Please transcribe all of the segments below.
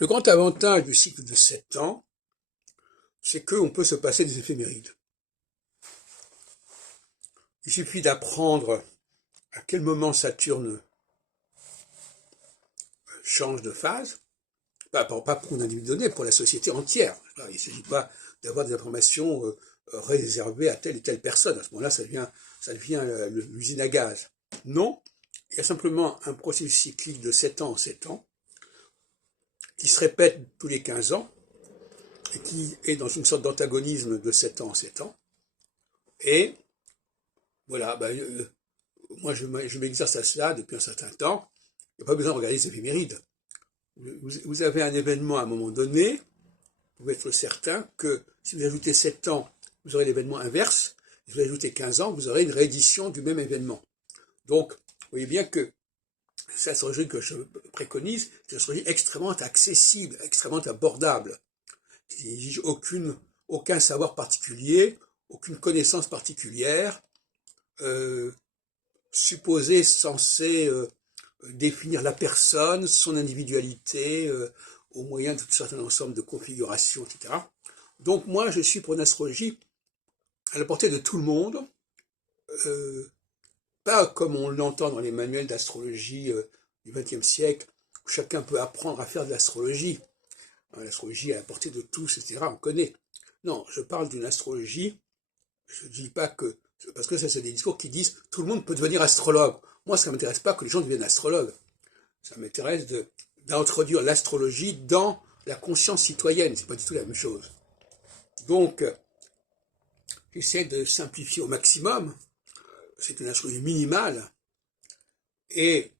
Le grand avantage du cycle de 7 ans, c'est qu'on peut se passer des éphémérides. Il suffit d'apprendre à quel moment Saturne change de phase, pas pour un individu donné, pour la société entière. Il ne s'agit pas d'avoir des informations réservées à telle et telle personne. À ce moment-là, ça devient l'usine à gaz. Non, il y a simplement un processus cyclique de 7 ans en 7 ans, qui se répète tous les 15 ans, et qui est dans une sorte d'antagonisme de 7 ans en 7 ans. Et voilà, moi je m'exerce à cela depuis un certain temps. Il n'y a pas besoin de regarder les éphémérides. Vous avez un événement à un moment donné, vous pouvez être certain que si vous ajoutez 7 ans, vous aurez l'événement inverse. Si vous ajoutez 15 ans, vous aurez une réédition du même événement. Donc, vous voyez bien que cette astrologie que je préconise, c'est une astrologie extrêmement accessible, extrêmement abordable, qui n'exige aucun savoir particulier, aucune connaissance particulière, supposée, censée définir la personne, son individualité, au moyen de tout un certain ensemble de configurations, etc. Donc moi, je suis pour une astrologie à la portée de tout le monde, pas comme on l'entend dans les manuels d'astrologie du XXe siècle, où chacun peut apprendre à faire de l'astrologie. L'astrologie à la portée de tous, etc., on connaît. Non, je parle d'une astrologie, je ne dis pas que, parce que ça c'est des discours qui disent tout le monde peut devenir astrologue. Moi, ça ne m'intéresse pas que les gens deviennent astrologues. Ça m'intéresse d'introduire l'astrologie dans la conscience citoyenne. C'est pas du tout la même chose. Donc, j'essaie de simplifier au maximum. C'est une astrologie minimale. Et,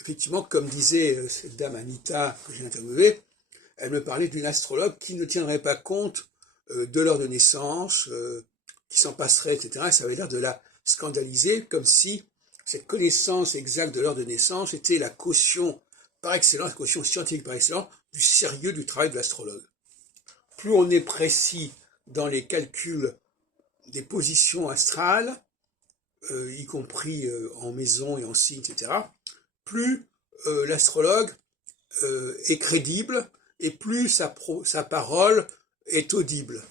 effectivement, comme disait cette dame Anita que j'ai interviewée, elle me parlait d'une astrologue qui ne tiendrait pas compte de l'heure de naissance, qui s'en passerait, etc. Et ça avait l'air de la scandaliser, comme si cette connaissance exacte de l'heure de naissance était la caution par excellence, la caution scientifique par excellence, du sérieux du travail de l'astrologue. Plus on est précis dans les calculs des positions astrales, y compris en maison et en signe, etc., plus l'astrologue est crédible et plus sa parole est audible.